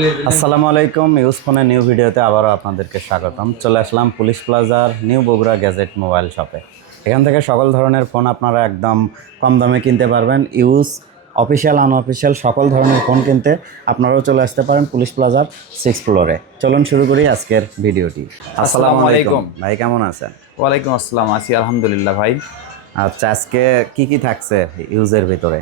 আসসালামু আলাইকুম ইউজ ফোনের নিউ ভিডিওতে আবারও আপনাদেরকে স্বাগতম। চলে আসলাম পুলিশ প্লাজার নিউ বগুড়া গ্যাজেট মোবাইল শপে এখান থেকে সকল ধরনের ফোন আপনারা একদম কম দামে কিনতে পারবেন। ইউজ অফিসিয়াল আনঅফিসিয়াল সকল ধরনের ফোন কিনতে আপনারাও চলে আসতে পারেন পুলিশ প্লাজার সিক্স ফ্লোরে চলুন শুরু করি আজকের ভিডিওটি আসসালামু আলাইকুম। ভাই কেমন আছেন? ওয়ালাইকুম আসসালাম আছি আলহামদুলিল্লাহ ভাই। আচ্ছা আজকে কি কি থাকছে ইউজের ভিতরে?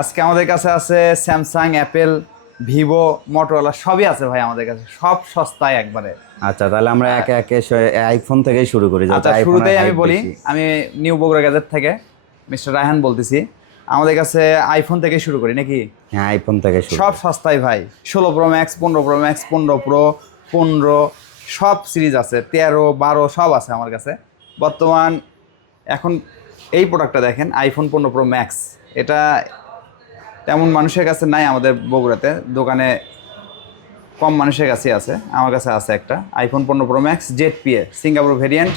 আজকে আমাদের কাছে আছে স্যামসাং অ্যাপেল ভিভো মোটরোলা সবই আছে ভাই আমাদের কাছে। সব সস্তায় একবারে। আচ্ছা তাহলে আমরা একে একে আইফোন থেকেই শুরু করি আচ্ছা শুরুতেই আমি বলি আমি নিউ বগুড়া গ্যাজেট থেকে মিস্টার রায়হান বলতেছি। আমাদের কাছে আইফোন থেকে শুরু করি নাকি? হ্যাঁ আইফোন থেকে সব সস্তায় ভাই। ষোলো প্রো ম্যাক্স পনেরো প্রো ম্যাক্স পনেরো প্রো পনেরো সব সিরিজ আছে তেরো বারো সব আছে আমার কাছে। বর্তমান এখন এই প্রোডাক্টটা দেখেন আইফোন পনেরো প্রো ম্যাক্স এটা তেমন মানুষের কাছে নাই আমাদের বগুড়াতে। দোকানে কম মানুষের কাছে আছে। আমার কাছে আছে একটা। আইফোন পনেরো pro max Z PA Singapore variant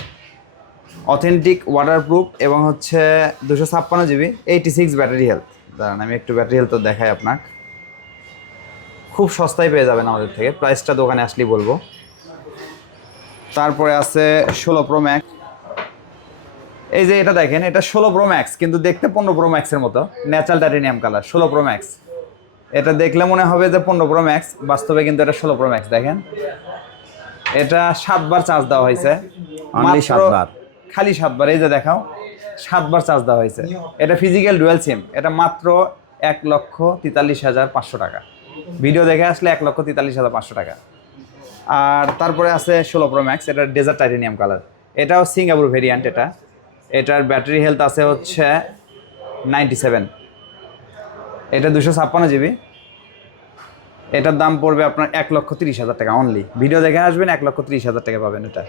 authentic waterproof এবং হচ্ছে দুশো ছাপ্পান্ন GB eighty six battery health দাঁড়ান, আমি একটু ব্যাটারি হেলথ দেখাই আপনার খুব সস্তায় পেয়ে যাবেন আমাদের থেকে। প্রাইসটা দোকানে আসলেই বলব। তারপরে আছে ষোলো প্রো ম্যাক্স এই যে এটা দেখেন এটা ষোলো প্রো ম্যাক্স কিন্তু দেখতে পনেরো প্রো ম্যাক্সের মতো। ন্যাচারাল টাইটেনিয়াম কালার ষোলো প্রো ম্যাক্স এটা দেখলে মনে হবে যে পনেরো প্রো ম্যাক্স বাস্তবে কিন্তু এটা ষোলো প্রো ম্যাক্স দেখেন। এটা সাতবার চার্জ দেওয়া হয়েছে। সাতবার? খালি সাতবার এই যে দেখাও সাতবার চার্জ দেওয়া হয়েছে। এটা ফিজিক্যাল ডুয়েল সিম এটা মাত্র এক লক্ষ তেতাল্লিশ হাজার পাঁচশো টাকা। ভিডিও দেখে আসলে এক লক্ষ তেতাল্লিশ হাজার পাঁচশো টাকা। আর তারপরে আছে ষোলো প্রো ম্যাক্স এটা ডেজার্ট টাইটেনিয়াম কালার এটাও সিঙ্গাপুর ভেরিয়েন্ট এটা। এটার ব্যাটারি হেলথ আছে হচ্ছে নাইনটি সেভেন। এটা দুশো ছাপ্পান্ন জিবি। এটার দাম পড়বে আপনার এক লক্ষ তিরিশ হাজার টাকা অনলি ভিডিও দেখে আসবেন এক লক্ষ তিরিশ হাজার টাকা পাবেন এটা।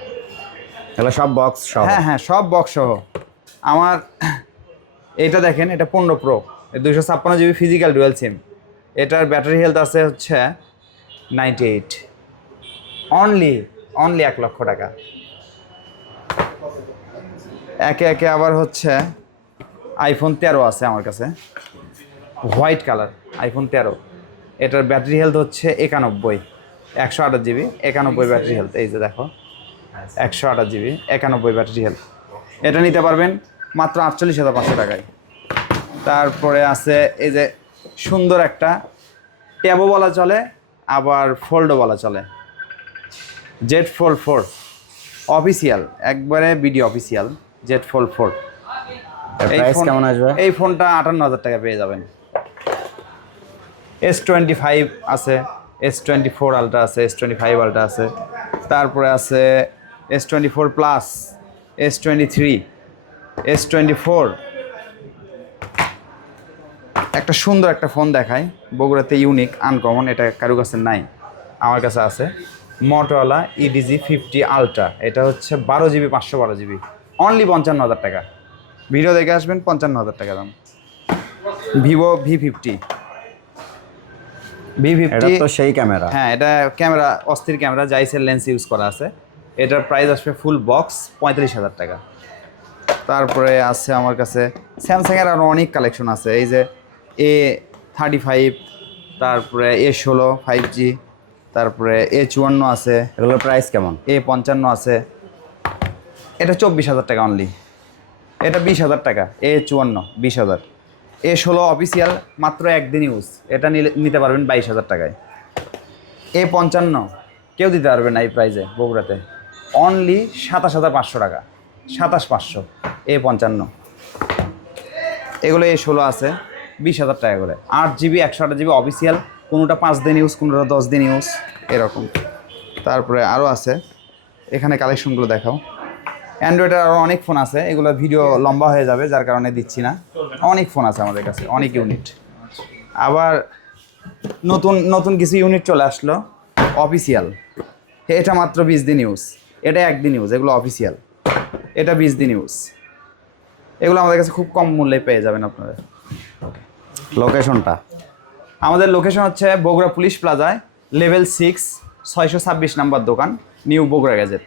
তাহলে সব বক্স সহ? হ্যাঁ হ্যাঁ সব বক্স সহ। আমার এটা দেখেন এটা পনেরো প্রো দুশো ছাপ্পান্ন জিবি ফিজিক্যাল ডুয়েল সিম এটার ব্যাটারি হেলথ আছে হচ্ছে নাইনটি এইট। অনলি অনলি এক লক্ষ টাকা। একে একে আবার হচ্ছে আইফোন তেরো আছে আমার কাছে। হোয়াইট কালার আইফোন তেরো। এটার ব্যাটারি হেলথ হচ্ছে একানব্বই, একশো আঠাশ জিবি একানব্বই ব্যাটারি হেলথ এই যে দেখো, একশো আঠাশ জিবি একানব্বই ব্যাটারি হেলথ এটা নিতে পারবেন মাত্র আটচল্লিশ হাজার পাঁচশো টাকায়। তারপরে আছে এই যে সুন্দর একটা ট্যাবও বলা চলে, আবার ফোল্ডও বলা চলে। জেড ফোল্ড ফোর, অফিসিয়াল, একবারে BD official. Z fold four price কেমন আসবে? এই ফোনটা আটান্ন হাজার টাকা পেয়ে যাবেন। এস টোয়েন্টি ফাইভ আছে এস টোয়েন্টি ফোর আলট্রা আছে এস টোয়েন্টি ফাইভ আলট্রা আছে তারপরে আছে S twenty four plus S twenty three S twenty four একটা সুন্দর একটা ফোন দেখায় বগুড়াতে ইউনিক আনকমন এটা কারও কাছে নাই আমার কাছে আছে। মটোওয়ালা ইডিজি ফিফটি আলট্রা এটা হচ্ছে বারো জিবি পাঁচশো বারো জিবি অনলি পঞ্চান্ন হাজার টাকা। ভিডিও দেখে আসবেন পঞ্চান্ন হাজার টাকা দাম। Vivo V fifty V fifty তো সেই ক্যামেরা হ্যাঁ এটা ক্যামেরা অস্থির ক্যামেরা জাইসের লেন্স ইউজ করা আছে। এটার প্রাইস আসবে ফুল বক্স পঁয়ত্রিশ হাজার টাকা। তারপরে আছে আমার কাছে স্যামসাংয়ের আরও অনেক কালেকশন আছে। এই যে এ থার্টি ফাইভ তারপরে এ ষোলো ফাইভ জি তারপরে এ চুয়ান্ন আছে। এগুলোর প্রাইস কেমন? এ পঞ্চান্ন আছে। এটা চব্বিশ হাজার টাকা অনলি এটা বিশ হাজার টাকা এ চুয়ান্ন বিশ হাজার। এ ষোলো অফিসিয়াল মাত্র একদিন ইউজ এটা নিতে পারবেন বাইশ হাজার টাকায়। এ পঞ্চান্ন, কেউ দিতে পারবে না এই প্রাইজে বগুড়াতে। অনলি সাতাশ হাজার পাঁচশো টাকা, সাতাশ পাঁচশো এ পঞ্চান্ন। এগুলো এ ষোলো আছে, বিশ হাজার টাকা করে। আট জিবি একশো আট জিবি অফিসিয়াল কোনোটা পাঁচ দিন ইউজ কোনোটা দশ দিন ইউজ এরকম। তারপরে আরও আছে, এখানে কালেকশনগুলো দেখাও। অ্যান্ড্রয়েডের আরও অনেক ফোন আছে, এগুলো ভিডিও লম্বা হয়ে যাবে, যার কারণে দিচ্ছি না। অনেক ফোন আছে আমাদের কাছে, অনেক ইউনিট আবার নতুন নতুন কিছু ইউনিট চলে আসলো অফিসিয়াল এটা মাত্র বিশ দিন ইউজ এটা একদিন ইউজ এগুলো অফিসিয়াল এটা বিশ দিন ইউজ এগুলো আমাদের কাছে খুব কম মূল্যে পেয়ে যাবেন আপনারা। লোকেশনটা আমাদের লোকেশন হচ্ছে বগুড়া পুলিশ প্লাজায় লেভেল সিক্স ছয়শো ছাব্বিশ নাম্বার দোকান, নিউ বগুড়া গ্যাজেট